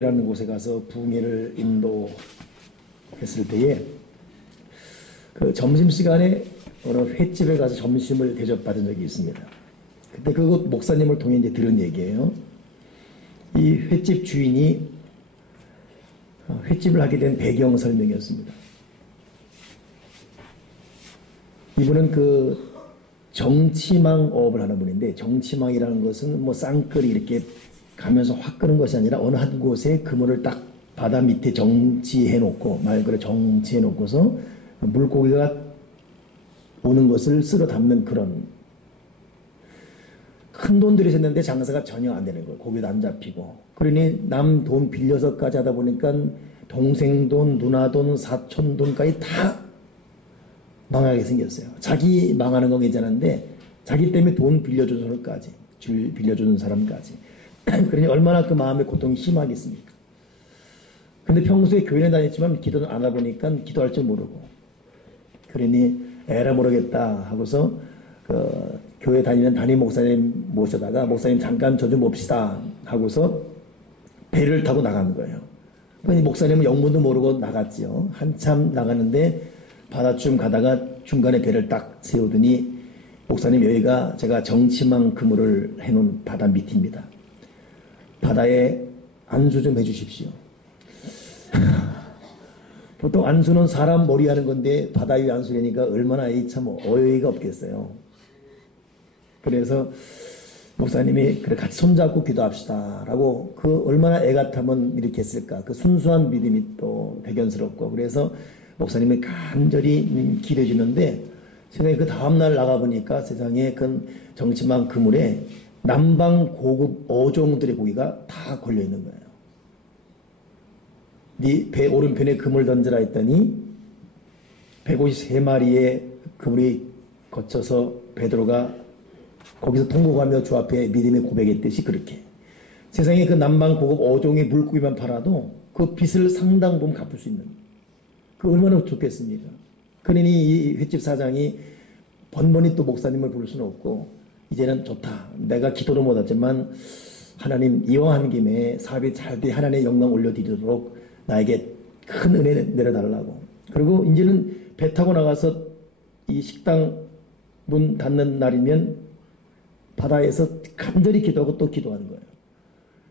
라는 곳에 가서 부흥회를 인도했을 때에 그 점심시간에 어느 횟집에 가서 점심을 대접받은 적이 있습니다. 그때 그 목사님을 통해 이제 들은 얘기예요. 이 횟집 주인이 횟집을 하게 된 배경 설명이었습니다. 이분은 그 정치망업을 하는 분인데, 정치망이라는 것은 뭐 쌍끌이 이렇게 가면서 확 끄는 것이 아니라 어느 한 곳에 그물을 딱 바다 밑에 정지해놓고, 말 그대로 정지해놓고서 물고기가 오는 것을 쓸어 담는 그런 큰 돈 들이셨는데 장사가 전혀 안 되는 거예요. 고기도 안 잡히고. 그러니 남 돈 빌려서까지 하다 보니까 동생 돈, 누나 돈, 사촌 돈까지 다 망하게 생겼어요. 자기 망하는 건 괜찮은데 자기 때문에 돈 빌려주는 사람까지, 빌려주는 사람까지. 그러니 얼마나 그 마음의 고통이 심하겠습니까? 근데 평소에 교회는 다녔지만 기도는 안 하보니까 기도할 줄 모르고, 그러니 에라 모르겠다 하고서 그 교회 다니는 담임 목사님 모셔다가 목사님 잠깐 저 좀 봅시다 하고서 배를 타고 나가는 거예요. 그러니 목사님은 영문도 모르고 나갔지요. 한참 나가는데 바다쯤 가다가 중간에 배를 딱 세우더니, 목사님 여기가 제가 정치망 그물을 해놓은 바다 밑입니다. 바다에 안수 좀 해주십시오. 보통 안수는 사람 머리 하는 건데 바다 위에 안수라니까 얼마나 참 어이가 없겠어요. 그래서 목사님이 그래 같이 손잡고 기도합시다 라고, 그 얼마나 애 같으면 이렇게 했을까. 그 순수한 믿음이 또 대견스럽고, 그래서 목사님이 간절히 기도해 주는데, 세상에 그 다음날 나가보니까 세상에 그 정치망 그물에 남방 고급 어종들의 고기가 다 걸려있는 거예요. 네 배 오른편에 그물 던져라 했더니 153마리의 그물이 거쳐서 베드로가 거기서 통곡하며 주 앞에 믿음의 고백했듯이, 그렇게 세상에 그 남방 고급 어종의 물고기만 팔아도 그 빚을 상당 부분 갚을 수 있는, 그 얼마나 좋겠습니까? 그러니 이 횟집 사장이 번번이 또 목사님을 부를 수는 없고, 이제는 좋다. 내가 기도를 못하지만 하나님 이왕한 김에 사업이 잘 돼 하나님의 영광 올려드리도록 나에게 큰 은혜 내려달라고. 그리고 이제는 배 타고 나가서 이 식당 문 닫는 날이면 바다에서 간절히 기도하고 또 기도하는 거예요.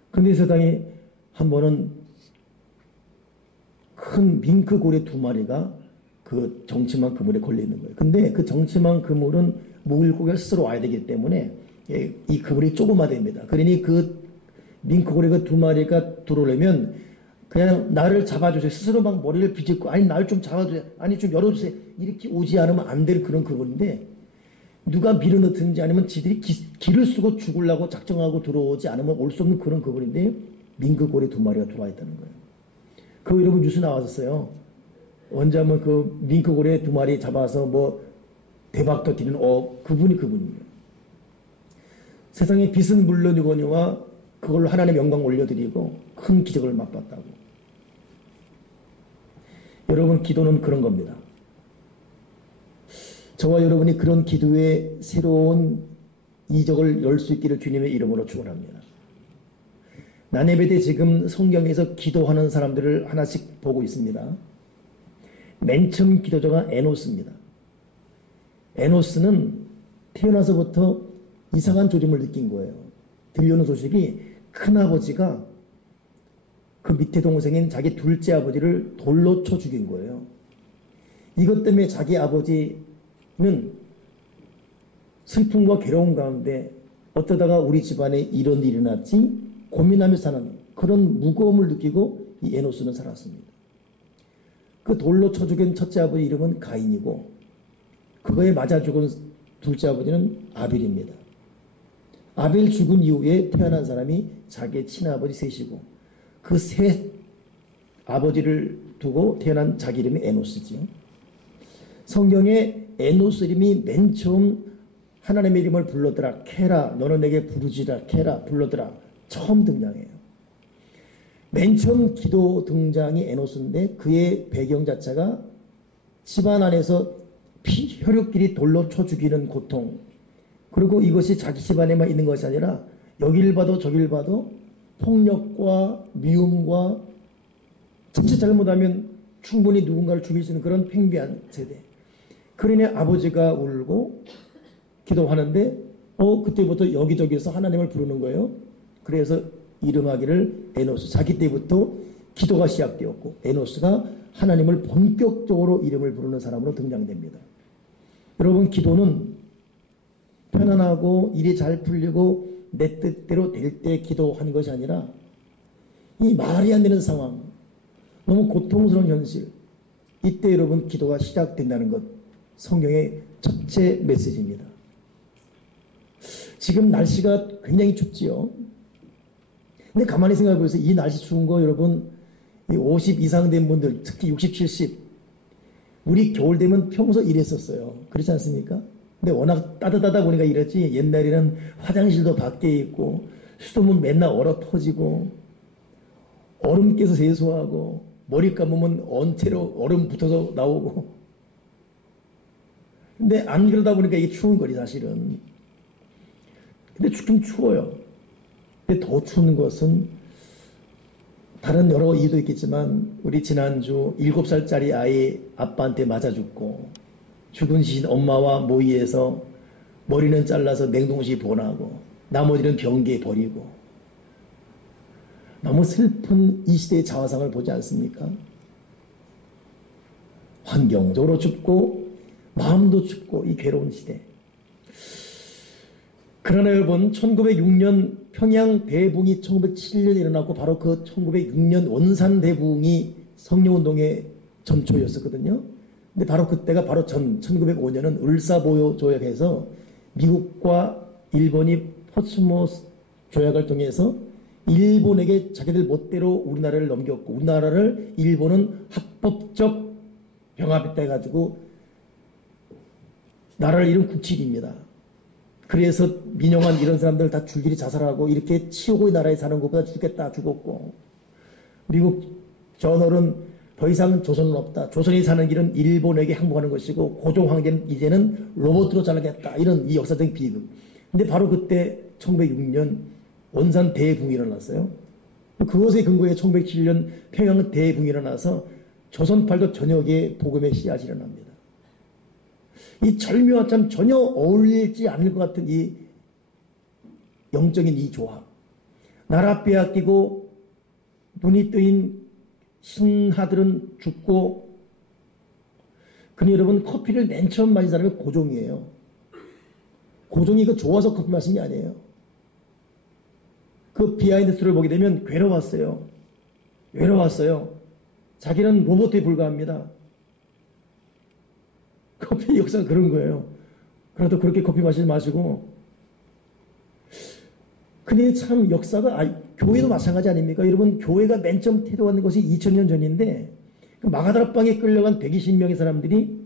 근데 세상에 한 번은 큰 밍크고래 2마리가 그 정치망 그물에 걸려있는 거예요. 근데 그 정치망 그물은 물고기가 스스로 와야 되기 때문에 이 그물이 조그마됩니다. 그러니 그 밍크고래가 2마리가 들어오려면 그냥 나를 잡아주세요. 스스로 막 머리를 비집고, 아니 나를 좀 잡아주세요. 아니 좀 열어주세요. 이렇게 오지 않으면 안 될 그런 그물인데, 누가 밀어넣든지 아니면 지들이 기를 쓰고 죽으려고 작정하고 들어오지 않으면 올 수 없는 그런 그물인데, 밍크고래 2마리가 들어와 있다는 거예요. 그거 여러분 뉴스 나왔었어요. 언제 하면 그 밍크고래 2마리 잡아서 뭐 대박 터뜨리는 그분이에요. 세상에 빚은 물론이거니와 그걸로 하나님의 영광 올려드리고 큰 기적을 맛봤다고. 여러분, 기도는 그런 겁니다. 저와 여러분이 그런 기도에 새로운 이적을 열 수 있기를 주님의 이름으로 축원합니다. 나네베데 지금 성경에서 기도하는 사람들을 하나씩 보고 있습니다. 맨 처음 기도자가 에노스입니다. 에노스는 태어나서부터 이상한 조짐을 느낀 거예요. 들려오는 소식이 큰아버지가 그 밑에 동생인 자기 둘째 아버지를 돌로 쳐 죽인 거예요. 이것 때문에 자기 아버지는 슬픔과 괴로움 가운데 어쩌다가 우리 집안에 이런 일이 일어났지 고민하며 사는 그런 무거움을 느끼고 이 에노스는 살았습니다. 그 돌로 쳐 죽인 첫째 아버지 이름은 가인이고, 그거에 맞아 죽은 둘째 아버지는 아벨입니다. 아벨 죽은 이후에 태어난 사람이 자기의 친아버지 셋이고, 그 셋 아버지를 두고 태어난 자기 이름이 에노스지요. 성경에 에노스 이름이 맨 처음 하나님의 이름을 불러더라, 케라, 너는 내게 부르지라, 케라, 불러더라, 처음 등장해요. 맨 처음 기도 등장이 에노스인데, 그의 배경 자체가 집안 안에서 혈육끼리 돌로 쳐 죽이는 고통, 그리고 이것이 자기 집안에만 있는 것이 아니라 여길 봐도 저길 봐도 폭력과 미움과 자칫 잘못하면 충분히 누군가를 죽일 수 있는 그런 팽배한 세대. 그러니 아버지가 울고 기도하는데 그때부터 여기저기서 하나님을 부르는 거예요. 그래서 이름하기를 에노스. 자기 때부터 기도가 시작되었고 에노스가 하나님을 본격적으로 이름을 부르는 사람으로 등장됩니다. 여러분, 기도는 편안하고 일이 잘 풀리고 내 뜻대로 될 때 기도하는 것이 아니라 이 말이 안 되는 상황, 너무 고통스러운 현실, 이때 여러분 기도가 시작된다는 것, 성경의 첫째 메시지입니다. 지금 날씨가 굉장히 춥지요. 근데 가만히 생각해 보세요. 이 날씨 추운 거 여러분, 50 이상 된 분들, 특히 60, 70, 우리 겨울 되면 평소 이랬었어요. 그렇지 않습니까? 근데 워낙 따뜻하다 보니까 이랬지, 옛날에는 화장실도 밖에 있고 수돗물 맨날 얼어 터지고 얼음 깨서 세수하고 머리 감으면 언체로 얼음 붙어서 나오고. 근데 안 그러다 보니까 이게 추운 거리 사실은. 근데 춥긴 추워요. 근데 더 추운 것은 다른 여러 이유도 있겠지만 우리 지난주 7살짜리 아이 아빠한테 맞아 죽고 죽은 시신 엄마와 모의해서 머리는 잘라서 냉동실에 보관하고 나머지는 변기에 버리고, 너무 슬픈 이 시대의 자화상을 보지 않습니까? 환경적으로 춥고 마음도 춥고 이 괴로운 시대. 그러나 여러분, 1906년 평양 대붕이 1907년에 일어났고 바로 그 1906년 원산 대붕이 성령운동의 전초였었거든요. 근데 바로 그때가 바로 1905년은 을사보요 조약에서 미국과 일본이 포츠모스 조약을 통해서 일본에게 자기들 멋대로 우리나라를 넘겼고, 우리나라를 일본은 합법적 병합했다 해가지고 나라를 잃은 국칙입니다. 그래서 민영환 이런 사람들 다 줄줄이 자살하고 이렇게 치오고의 나라에 사는 것보다 죽겠다 죽었고, 미국 저널은 더 이상 조선은 없다, 조선이 사는 길은 일본에게 항복하는 것이고 고종 황제는 이제는 로봇으로 자르겠다, 이런 이 역사적인 비극. 근데 바로 그때 1906년 원산 대붕이 일어났어요. 그것에 근거해 1907년 평양 대붕이 일어나서 조선팔도 전역에 복음의 씨앗이 일어납니다. 이 절묘한, 참 전혀 어울리지 않을 것 같은 이 영적인 이 조합. 나라 빼앗기고 눈이 뜨인 신하들은 죽고. 그러니 여러분, 커피를 맨 처음 마신 사람이 고종이에요. 고종이 그 좋아서 커피 마신 게 아니에요. 그 비하인드 스토리를 보게 되면 괴로웠어요. 자기는 로봇에 불과합니다. 커피 역사가 그런 거예요. 그래도 그렇게 커피 마시고. 근데 참 역사가, 교회도 마찬가지 아닙니까? 여러분, 교회가 맨 처음 태동한 것이 2000년 전인데, 그 마가다락방에 끌려간 120명의 사람들이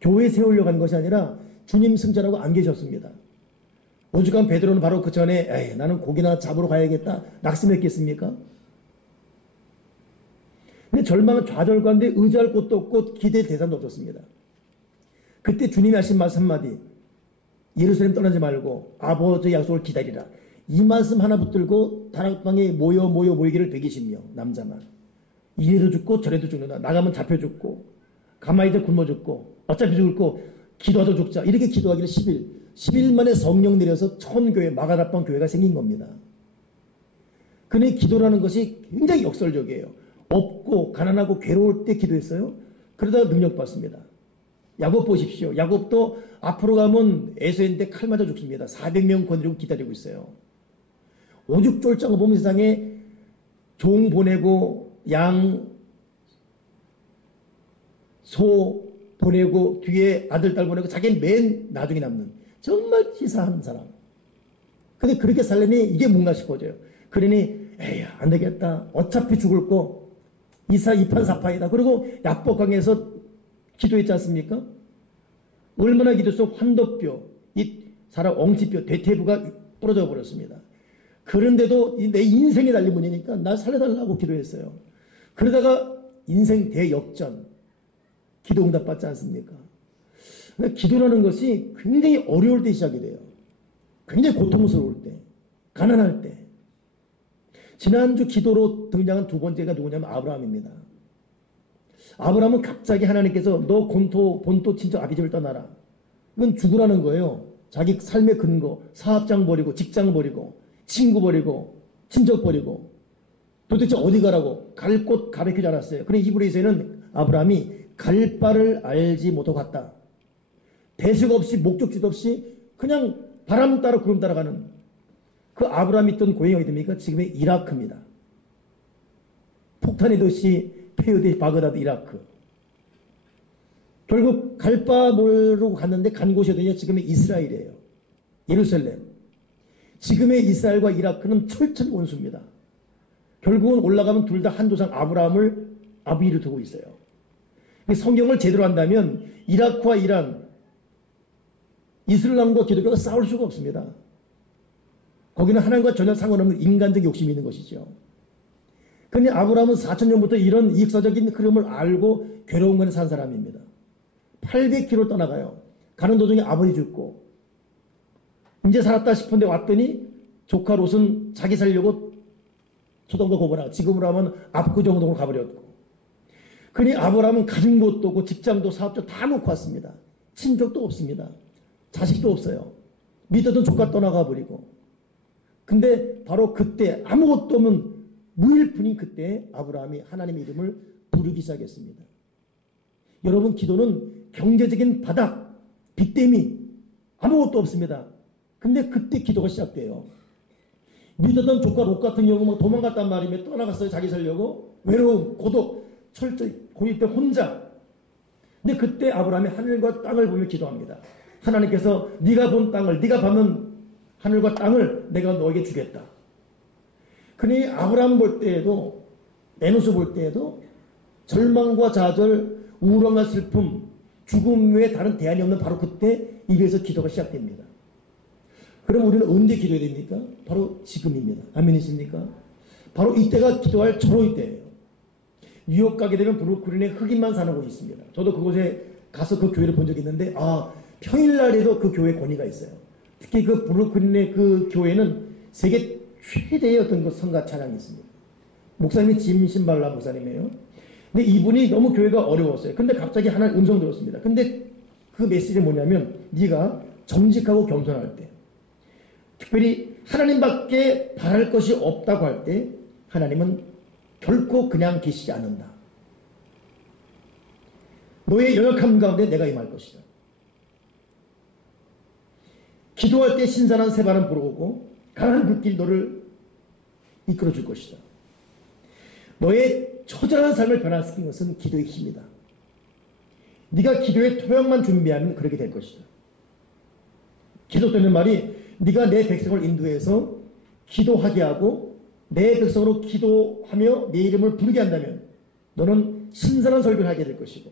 교회 세우려고 한 것이 아니라 주님 승천하고 안 계셨습니다. 오죽하면 베드로는 바로 그 전에 나는 고기나 잡으러 가야겠다 낙심했겠습니까? 근데 절망은 좌절가인데 의지할 곳도 없고 기대의 대상도 없었습니다. 그때 주님이 하신 말씀 한마디, 예루살렘 떠나지 말고 아버지의 약속을 기다리라. 이 말씀 하나 붙들고 다락방에 모이기를 120명 남자만. 이래도 죽고 저래도 죽는다. 나가면 잡혀 죽고 가만히 굶어 죽고 어차피 죽을 거 기도하다 죽자. 이렇게 기도하기를 10일 만에 성령 내려서 천교회, 마가다락방 교회가 생긴 겁니다. 그의 기도라는 것이 굉장히 역설적이에요. 없고 가난하고 괴로울 때 기도했어요. 그러다가 능력 받습니다. 야곱 보십시오. 야곱도 앞으로 가면 에서인데 칼 맞아 죽습니다. 400명 건드리고 기다리고 있어요. 오죽 쫄짱을 보면 세상에 종 보내고 양, 소 보내고 뒤에 아들, 딸 보내고 자기는 맨 나중에 남는 정말 치사한 사람. 근데 그렇게 살려니 이게 뭔가 싶어져요. 그러니 에이 안 되겠다. 어차피 죽을 거 이사 이판사파이다. 그리고 약복강에서 기도했지 않습니까? 얼마나 기도해서 환도뼈, 이 사람 엉치뼈, 대퇴부가 부러져 버렸습니다. 그런데도 내 인생이 달린 분이니까 날 살려달라고 기도했어요. 그러다가 인생 대역전, 기도 응답 받지 않습니까? 기도라는 것이 굉장히 어려울 때 시작이 돼요. 굉장히 고통스러울 때, 가난할 때. 지난주 기도로 등장한 두 번째가 누구냐면 아브라함입니다. 아브라함은 갑자기 하나님께서 너 본토 친척 아비 집을 떠나라. 이건 죽으라는 거예요. 자기 삶의 근거, 사업장 버리고 직장 버리고 친구 버리고 친척 버리고 도대체 어디 가라고 갈 곳 가르쳐 알았어요. 그래 히브리서에는 아브라함이 갈 바를 알지 못하고 갔다. 대책 없이 목적지도 없이 그냥 바람 따라 구름 따라가는 그 아브라함이 있던 고향이 어디 됩니까? 지금의 이라크입니다. 폭탄의 도시 페요데 바그다드 이라크. 결국 갈 바 모르고 갔는데 간 곳이 어디냐? 지금의 이스라엘이에요. 예루살렘. 지금의 이스라엘과 이라크는 철천 원수입니다. 결국은 올라가면 둘 다 한 조상 아브라함을 아비로 두고 있어요. 성경을 제대로 한다면 이라크와 이란, 이슬람과 기독교가 싸울 수가 없습니다. 거기는 하나님과 전혀 상관없는 인간적 욕심이 있는 것이죠. 그런데 아브라함은 4,000년부터 이런 역사적인 흐름을 알고 괴로운 곳에 산 사람입니다. 800km 떠나가요. 가는 도중에 아버지 죽고 이제 살았다 싶은데 왔더니 조카 롯은 자기 살려고 소돔과 고모라, 지금으로 하면 압구정동으로 가버렸고, 그러니 아브라함은 가진 것도 없고 직장도 사업도 다 놓고 왔습니다. 친족도 없습니다. 자식도 없어요. 믿었던 조카 떠나가 버리고. 근데 바로 그때 아무것도 없는 무일푼인 그때 아브라함이 하나님의 이름을 부르기 시작했습니다. 여러분, 기도는 경제적인 바닥, 빚대미, 아무것도 없습니다. 근데 그때 기도가 시작돼요. 믿었던 조카 롯 같은 경우 막 도망갔단 말이며 떠나갔어요. 자기 살려고. 외로움, 고독, 철저히 고립돼 혼자. 근데 그때 아브라함이 하늘과 땅을 보며 기도합니다. 하나님께서 네가 본 땅을, 네가 받는 하늘과 땅을 내가 너에게 주겠다. 그러니 아브라함 볼 때에도, 에노스 볼 때에도 절망과 좌절, 우울함과 슬픔, 죽음 외에 다른 대안이 없는 바로 그때 입에서 기도가 시작됩니다. 그럼 우리는 언제 기도해야 됩니까? 바로 지금입니다. 아멘이십니까? 바로 이때가 기도할 절호의 때예요. 뉴욕 가게 되면 브루클린에 흑인만 사는 곳이 있습니다. 저도 그곳에 가서 그 교회를 본 적이 있는데, 평일날에도 그 교회 권위가 있어요. 특히 그 브루클린의 그 교회는 세계 최대의 어떤 그 성가 찬양이 있습니다. 목사님이 짐 신발라 목사님이에요. 근데 이분이 너무 교회가 어려웠어요. 근데 갑자기 하나님 음성 들었습니다. 근데 그 메시지가 뭐냐면, 네가 정직하고 겸손할 때, 특별히 하나님밖에 바랄 것이 없다고 할 때 하나님은 결코 그냥 계시지 않는다. 너의 연약함 가운데 내가 임할 것이다. 기도할 때 신선한 새바람 불어오고 가난한 불길 너를 이끌어 줄 것이다. 너의 처절한 삶을 변화시키는 것은 기도의 힘이다. 네가 기도의 토양만 준비하면 그렇게 될 것이다. 기도되는 말이 네가 내 백성을 인도해서 기도하게 하고 내 백성으로 기도하며 내 이름을 부르게 한다면 너는 신선한 설교를 하게 될 것이고,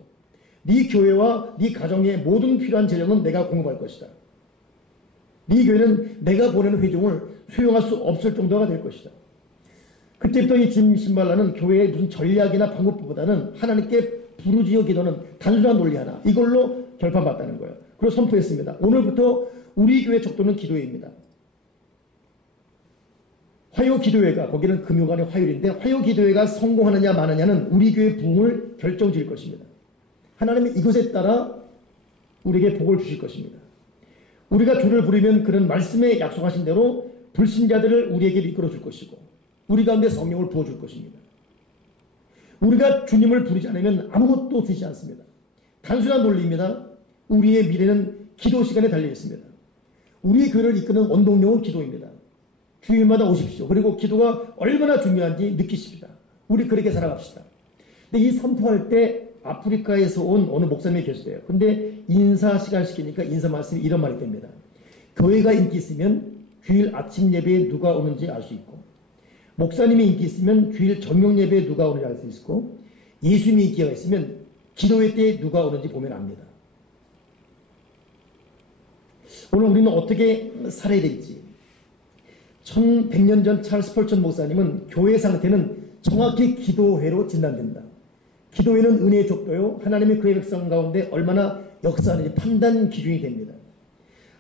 네 교회와 네 가정의 모든 필요한 재정은 내가 공급할 것이다. 네 교회는 내가 보내는 회중을 수용할 수 없을 정도가 될 것이다. 그때부터 이 짐 신발라는 교회의 무슨 전략이나 방법보다는 하나님께 부르짖어 기도는 단순한 논리 하나, 이걸로 결판받다는 거예요. 그리고 선포했습니다. 오늘부터 우리 교회 족도는 기도회입니다. 화요 기도회가, 거기는 금요간의 화요일인데, 화요 기도회가 성공하느냐 마느냐는 우리 교회 부흥을 결정지을 것입니다. 하나님은 이것에 따라 우리에게 복을 주실 것입니다. 우리가 주를 부르면 그런 말씀에 약속하신 대로 불신자들을 우리에게 이끌어 줄 것이고, 우리 가운데 성령을 부어줄 것입니다. 우리가 주님을 부르지 않으면 아무것도 되지 않습니다. 단순한 논리입니다. 우리의 미래는 기도 시간에 달려 있습니다. 우리의 교회를 이끄는 원동력은 기도입니다. 주일마다 오십시오. 그리고 기도가 얼마나 중요한지 느끼십니다. 우리 그렇게 살아갑시다. 근데 이 선포할 때 아프리카에서 온 어느 목사님이 계시대요. 근데 인사 시간 시키니까 인사 말씀이 이런 말이 됩니다. 교회가 인기 있으면 주일 아침 예배에 누가 오는지 알 수 있고, 목사님이 인기 있으면 주일 저녁 예배에 누가 오는지 알 수 있고, 예수님이 인기가 있으면 기도회 때 누가 오는지 보면 압니다. 오늘 우리는 어떻게 살아야 될지. 1100년 전 찰스 펄천 목사님은 교회 상태는 정확히 기도회로 진단된다. 기도회는 은혜의 족도요, 하나님의 그의 백성 가운데 얼마나 역사하는지 판단 기준이 됩니다.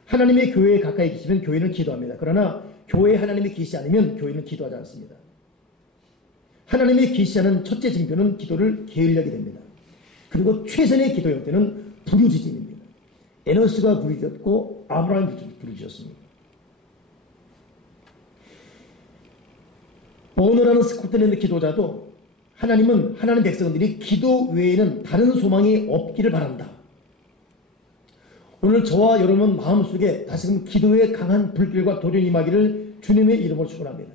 하나님의 교회에 가까이 계시면 교회는 기도합니다. 그러나 교회에 하나님이 계시지 않으면 교회는 기도하지 않습니다. 하나님의 계시하는 첫째 징표는 기도를 게을리하게 됩니다. 그리고 최선의 기도 형태는 부르짖음입니다. 에노스가 부르짖었고 아브라함이 부르짖었습니다. 오늘하는 스코틀랜드 기도자도 하나님은 하나님 백성들이 기도 외에는 다른 소망이 없기를 바란다. 오늘 저와 여러분 마음속에 다시금 기도의 강한 불길과 도전이 임하기를 주님의 이름으로 축원합니다.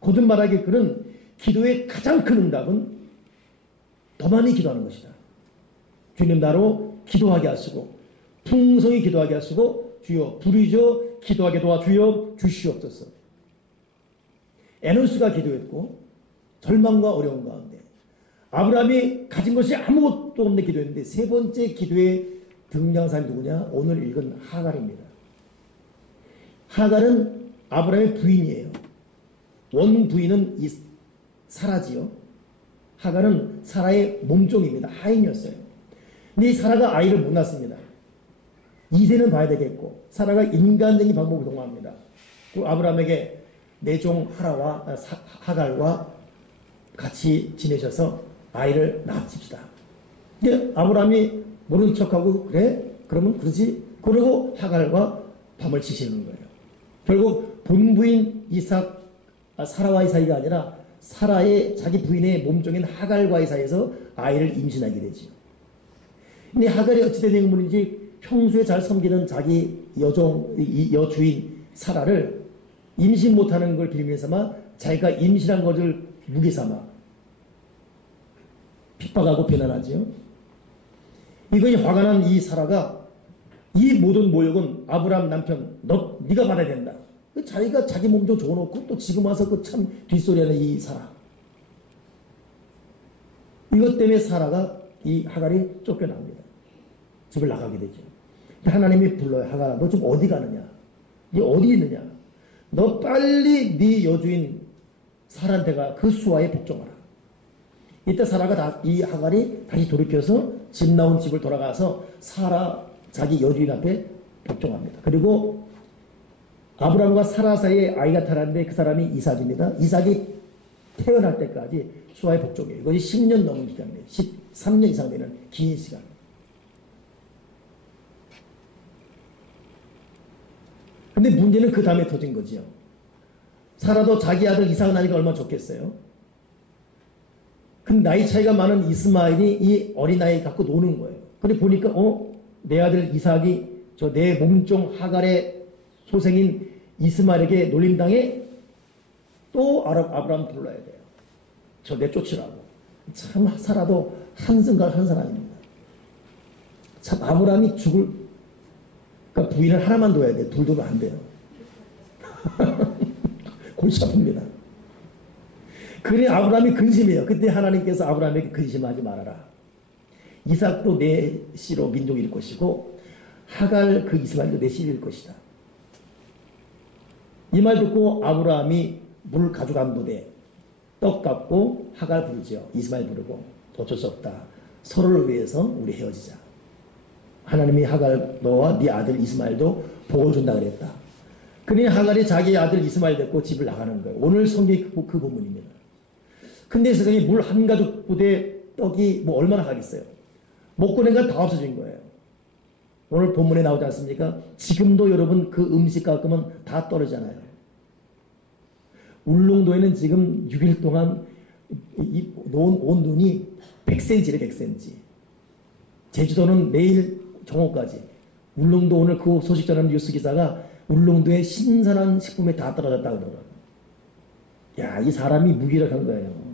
거듭 말하기 그는 기도의 가장 큰 응답은 더 많이 기도하는 것이다. 주님 나로 기도하게 하시고 풍성히 기도하게 하시고 주여 부르짖어 기도하게 도와주여 주시옵소서. 에노스가 기도했고 절망과 어려움 가운데 아브라함이 가진 것이 아무것도 없는 기도했는데 세 번째 기도의 등장한 사람이 누구냐? 오늘 읽은 하갈입니다. 하갈은 아브라함의 부인이에요. 원 부인은 사라지요. 하갈은 사라의 몸종입니다. 하인이었어요. 근데 이 사라가 아이를 못 낳습니다. 이세는 봐야 되겠고 사라가 인간적인 방법을 동원합니다. 그 아브라함에게 내 종 하갈과 같이 지내셔서 아이를 낳읍시다. 근데 아브라함이 모른 척하고 그래? 그러면 그러지. 그러고 하갈과 밤을 지시는 거예요. 결국 본부인 사라와의 사이가 아니라 사라의 자기 부인의 몸종인 하갈과의 사이에서 아이를 임신하게 되죠. 근데 하갈이 어찌된 인물인지 평소에 잘 섬기는 자기 여주인 사라를 임신 못하는 걸 빌면서만 자기가 임신한 것을 무기 삼아 핍박하고 비난하지요. 이것이 화가 난 이 사라가 이 모든 모욕은 아브라함 남편 네가 받아야 된다. 자기가 자기 몸 좀 줘놓고 또 지금 와서 그 참 뒷소리하는 이 사라. 이것 때문에 사라가 이 하갈이 쫓겨납니다. 집을 나가게 되죠. 하나님이 불러요. 하갈아 너 지금 어디 가느냐? 네 어디 있느냐? 너 빨리 네 여주인 사라한테 가 그 수하에 복종하라. 이때 사라가 이 하갈이 다시 돌이켜서 집 나온 집을 돌아가서 사라 자기 여주인 앞에 복종합니다. 그리고 아브라함과 사라 사이에 아이가 태어났는데 그 사람이 이삭입니다. 이삭이 태어날 때까지 수하에 복종해요. 이것이 10년 넘은 기간이에요. 13년 이상 되는 긴 시간. 근데 문제는 그 다음에 터진 거지요. 사라도 자기 아들 이삭을 낳으니까 얼마나 좋겠어요. 근데 나이 차이가 많은 이스마엘이 이 어린아이 갖고 노는 거예요. 근데 보니까 내 아들 이삭이 저 내 몸종 하갈의 소생인 이스마엘에게 놀림당해 또 아브라함 불러야 돼요. 저 내쫓으라고. 참 사라도 한순간 한 사람입니다. 참 아브라함이 그러니까 부인을 하나만 둬야 돼요. 둘 두면 안 돼요. 골치 아픕니다. 그래 아브라함이 근심해요. 그때 하나님께서 아브라함에게 근심하지 말아라. 이삭도 내 씨로 민족이 될 것이고 하갈 그 이스마엘도 내 씨일 것이다. 이 말 듣고 아브라함이 물 가져간 부대 떡 갖고 하갈 부르죠. 이스마엘 부르고 어쩔 수 없다. 서로를 위해서 우리 헤어지자. 하나님이 하갈 너와 네 아들 이스마엘도 복을 준다 그랬다. 그러니 하갈이 자기 아들 이스마엘 데리고 집을 나가는 거예요. 오늘 성경이 그 본문입니다. 근데 세상에 물 한 가죽 부대 떡이 뭐 얼마나 가겠어요. 먹고 낸 건 다 없어진 거예요. 오늘 본문에 나오지 않습니까? 지금도 여러분 그 음식 가끔은 다 떨어지잖아요. 울릉도에는 지금 6일 동안 온 눈이 100cm래 100cm. 제주도는 내일 정오까지. 울릉도 오늘 그 소식 전하는 뉴스 기사가 울릉도에 신선한 식품에 다 떨어졌다 그러더라고요. 야, 이 사람이 무기력한 거예요.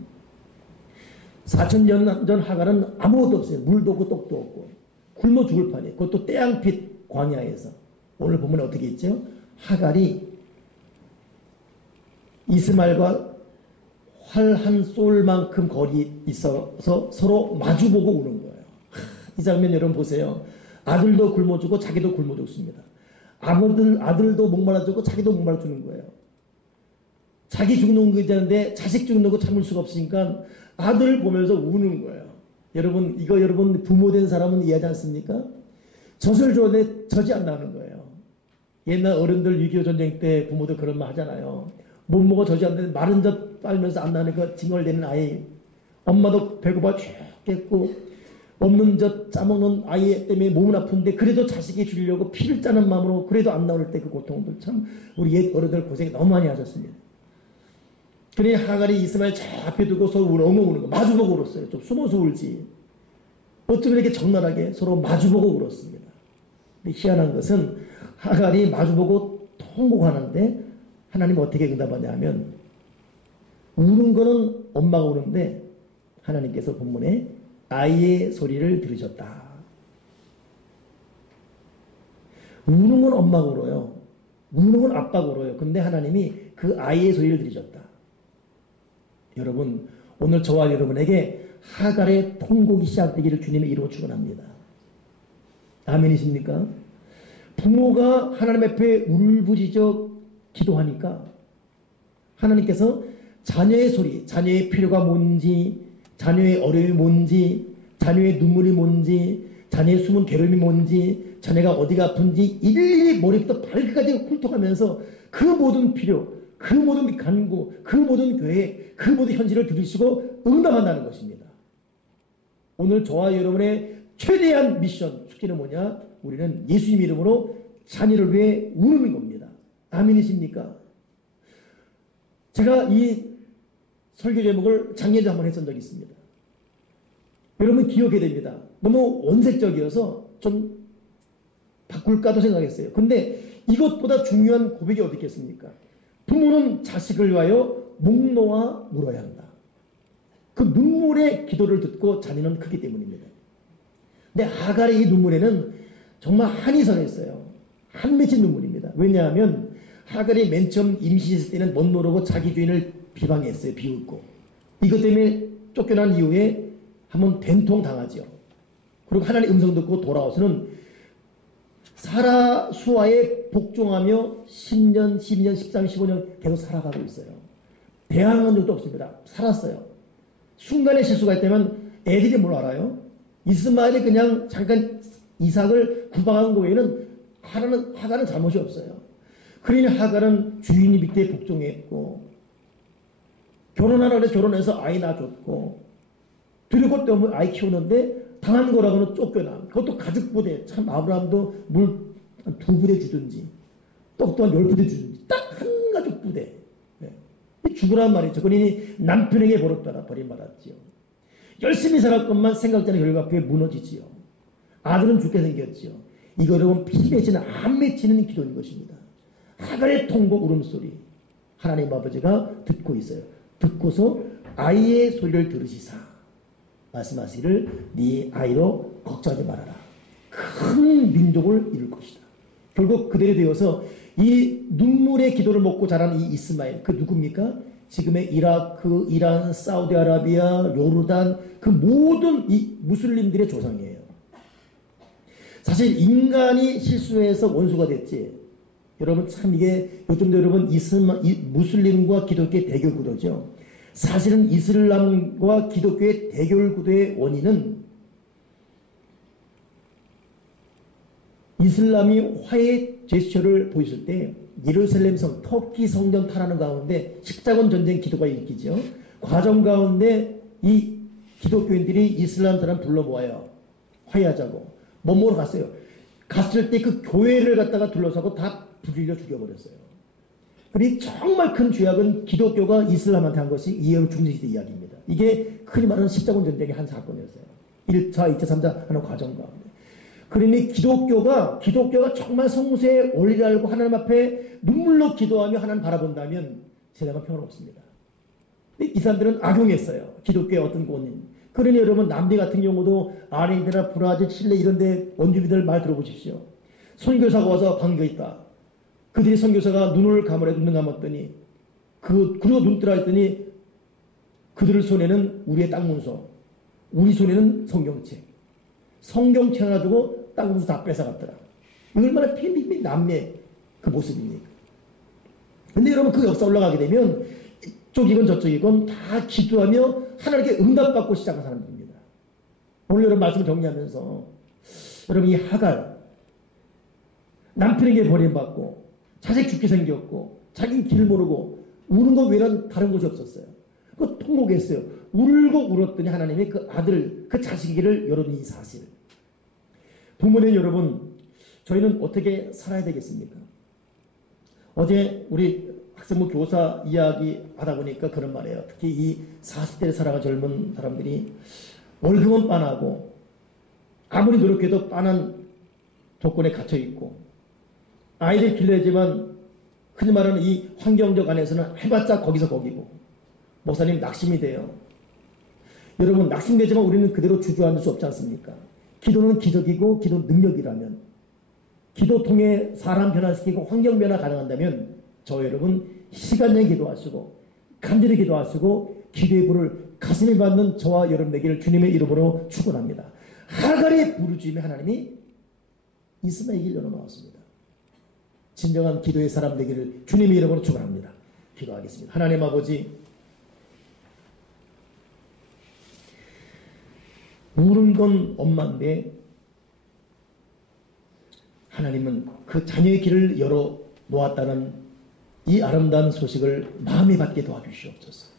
4,000년 전 하갈은 아무것도 없어요. 물도 없고 떡도 없고. 굶어 죽을 판이에요. 그것도 태양빛 광야에서. 오늘 보면 어떻게 있죠? 하갈이 이스마엘과 활 한 쏠만큼 거리 있어서 서로 마주보고 우는 거예요. 이 장면 여러분 보세요. 아들도 굶어 죽고 자기도 굶어 죽습니다. 아들도 목말라 죽고 자기도 목말라 죽는 거예요. 자기 죽는 거 있는데 자식 죽는 거 참을 수가 없으니까 아들 보면서 우는 거예요. 여러분 이거 여러분 부모 된 사람은 이해하지 않습니까? 젖을 줬는데 젖이 안 나는 거예요. 옛날 어른들 6.25 전쟁 때 부모들 그런 말 하잖아요. 못 먹어 젖이 안 되는데 마른 젖 빨면서 안 나니까 징얼대는 아이, 엄마도 배고파 죽겠고 없는 젖 짜먹는 아이 때문에 몸은 아픈데 그래도 자식이 주려고 피를 짜는 마음으로 그래도 안 나올 때 그 고통들, 참 우리 옛 어른들 고생 너무 많이 하셨습니다. 그러니 하갈이 이스마엘 저 앞에 두고 서로 엉엉 우는 거, 마주보고 울었어요. 좀 숨어서 울지 어쩌면 이렇게 적나라하게 서로 마주보고 울었습니다. 근데 희한한 것은 하갈이 마주보고 통곡하는데 하나님 어떻게 응답하냐 하면, 우는 거는 엄마가 우는데 하나님께서 본문에 아이의 소리를 들으셨다. 우는 건 엄마가 울어요. 우는 건 아빠가 울어요. 근데 하나님이 그 아이의 소리를 들으셨다. 여러분, 오늘 저와 여러분에게 하갈의 통곡이 시작되기를 주님의 이름으로 축원합니다. 아멘이십니까? 부모가 하나님 앞에 울부짖어 기도하니까 하나님께서 자녀의 소리, 자녀의 필요가 뭔지, 자녀의 어려움이 뭔지, 자녀의 눈물이 뭔지, 자녀의 숨은 괴로움이 뭔지, 자녀가 어디가 아픈지 일일이 머리부터 발끝까지 훑어가면서 그 모든 필요, 그 모든 간구, 그 모든 계획, 그 모든 현실을 들으시고 응답한다는 것입니다. 오늘 저와 여러분의 최대한 미션, 숙제는 뭐냐? 우리는 예수님 이름으로 자녀를 위해 우는 겁니다. 아멘이십니까? 제가 이 설교 제목을 작년에 한번 했던 적이 있습니다. 여러분 기억해야 됩니다. 너무 원색적이어서 좀 바꿀까도 생각했어요. 근데 이것보다 중요한 고백이 어디 있겠습니까? 부모는 자식을 위하여 목 놓아 울어야 한다. 그 눈물의 기도를 듣고 자녀는 크기 때문입니다. 근데 하갈의 이 눈물에는 정말 한이 서있어요. 한 맺힌 눈물입니다. 왜냐하면 하갈이 맨 처음 임신했을 때는 못 모르고 자기 주인을 비방했어요. 비웃고. 이것 때문에 쫓겨난 이후에 한번 된통 당하죠. 그리고 하나님의 음성 듣고 돌아와서는 사라 수아에 복종하며 10년, 12년, 13년, 15년 계속 살아가고 있어요. 대항한 적도 없습니다. 살았어요. 순간에 실수가 있다면 애들이 뭘 알아요? 이스마엘이 그냥 잠깐 이삭을 구박한 거 외에는 하갈은 잘못이 없어요. 그러니 하갈은 주인이 밑에 복종했고, 결혼하라 그래서 결혼해서 아이 낳아줬고, 두려울 데 없는 아이 키우는데 당한 거라고는 쫓겨남. 그것도 가죽 부대. 참 아브라함도 물 2부대 주든지 떡 또한 10부대 주든지 딱 한 가죽 부대. 네. 죽으란 말이죠. 그러니 남편에게 버림받았지요. 열심히 살았건만 생각지 않은 결과 앞에 무너지지요. 아들은 죽게 생겼지요. 이거 여러분 피 맺히는 안 맺히는 기도인 것입니다. 하갈의 통곡 울음소리 하나님 아버지가 듣고 있어요. 듣고서 아이의 소리를 들으시사 말씀하시기를 네 아이로 걱정하지 말아라. 큰 민족을 이룰 것이다. 결국 그대로 되어서 이 눈물의 기도를 먹고 자란 이 이스마엘, 그 누굽니까? 지금의 이라크, 이란, 사우디아라비아, 요르단 그 모든 이 무슬림들의 조상이에요. 사실 인간이 실수해서 원수가 됐지. 여러분 참 이게 요즘도 여러분 무슬림과 기독교의 대결 구도죠. 사실은 이슬람과 기독교의 대결 구도의 원인은 이슬람이 화해 제스처를 보였을 때 예루살렘 성, 터키 성전 타라는 가운데 십자군 전쟁 기도가 일으키죠. 과정 가운데 이 기독교인들이 이슬람 사람 불러 모아요. 화해하자고. 뭐뭐로 갔어요. 갔을 때 그 교회를 갖다가 둘러싸고 다 불질러 죽여버렸어요. 그리고 정말 큰 죄악은 기독교가 이슬람한테 한 것이 이해로 중세시대 이야기입니다. 이게 흔히 말하는 십자군 전쟁의 한 사건이었어요. 1차, 2차, 3차 하는 과정 가운데. 그러니 기독교가 정말 성수의 원리를 알고 하나님 앞에 눈물로 기도하며 하나님 바라본다면 세상은 평화롭습니다. 이 사람들은 악용했어요. 기독교의 어떤 원인. 그러니 여러분 남미 같은 경우도 아르헨티나, 브라질, 칠레 이런 데 원주민들 말 들어보십시오. 선교사가 와서 반겨있다. 그들이 선교사가 눈을 감으래 눈을 감았더니 그리고 눈 뜨라 했더니 그들 손에는 우리의 땅 문서, 우리 손에는 성경책. 성경책 하나 주고 땅 문서 다 뺏어갔더라. 얼마나 핀 남미의 그 모습입니까? 근데 여러분 그 역사 올라가게 되면 이쪽이건 저쪽이건 다 기도하며 하나님께 응답받고 시작한 사람들입니다. 오늘 여러분 말씀을 정리하면서 여러분 이 하갈 남편에게 버림받고 자식 죽게 생겼고 자기 길을 모르고 우는 것 외에는 다른 곳이 없었어요. 그 통곡했어요. 울고 울었더니 하나님이 그 아들, 그 자식이기를 여러분 이 사실. 부모님 여러분, 저희는 어떻게 살아야 되겠습니까? 어제 우리 학생부 교사 이야기 하다 보니까 그런 말이에요. 특히 이 40대를 살아가 젊은 사람들이 월급은 빤하고 아무리 노력해도 빤한 조건에 갇혀 있고 아이들 길러야지만 흔히 말하는 이 환경적 안에서는 해봤자 거기서 거기고 목사님 낙심이 돼요. 여러분 낙심되지만 우리는 그대로 주저앉을 수 없지 않습니까? 기도는 기적이고 기도 능력이라면 기도 통해 사람 변화시키고 환경 변화 가능한다면 저 여러분 시간 내에 기도하시고 간절히 기도하시고 기도의 불을 가슴에 받는 저와 여러분 되기를 주님의 이름으로 축원합니다. 하갈의 부르짖음에 하나님이 이스마엘을 열어놓았습니다. 진정한 기도의 사람 되기를 주님의 이름으로 축원합니다. 기도하겠습니다. 하나님 아버지, 우는 건 엄마인데 하나님은 그 자녀의 길을 열어 놓았다는 이 아름다운 소식을 마음에 받게 도와주시옵소서.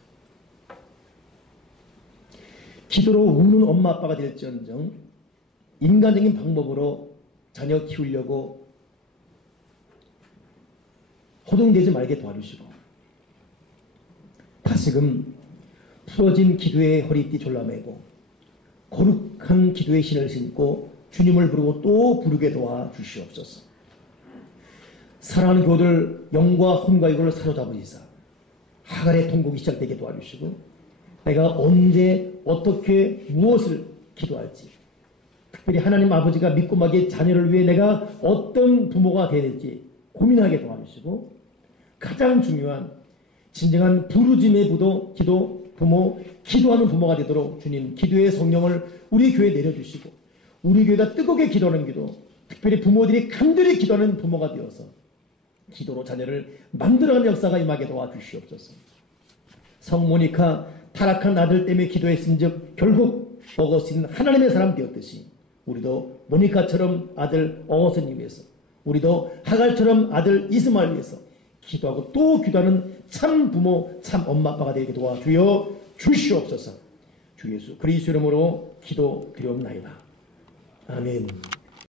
기도로 우는 엄마 아빠가 될지언정 인간적인 방법으로 자녀 키우려고 호동되지 말게 도와주시고 다시금 풀어진 기도의 허리띠 졸라매고 거룩한 기도의 신을 신고 주님을 부르고 또 부르게 도와주시옵소서. 사랑하는 교우들 영과 혼과 육을 사로잡으시사 하갈의 통곡이 시작되게 도와주시고 내가 언제 어떻게 무엇을 기도할지 특별히 하나님 아버지가 믿고 마게 자녀를 위해 내가 어떤 부모가 되어야 될지 고민하게 도와주시고 가장 중요한 진정한 부르짐의 기도 부모 기도하는 부모가 되도록 주님 기도의 성령을 우리 교회에 내려주시고 우리 교회가 뜨겁게 기도하는 기도 특별히 부모들이 간절히 기도하는 부모가 되어서 기도로 자녀를 만들어가는 역사가 임하게 도와주시옵소서. 성모니카 타락한 아들 때문에 기도했은즉 결국 어거스틴 하나님의 사람 되었듯이 우리도 모니카처럼 아들 어거스틴을 위해서 우리도 하갈처럼 아들 이스마엘을 위해서 기도하고 또 기도하는 참 부모 참 엄마 아빠가 되게 도와주여 주시옵소서. 주 예수 그리스도 이름으로 기도드리옵나이다. 아멘.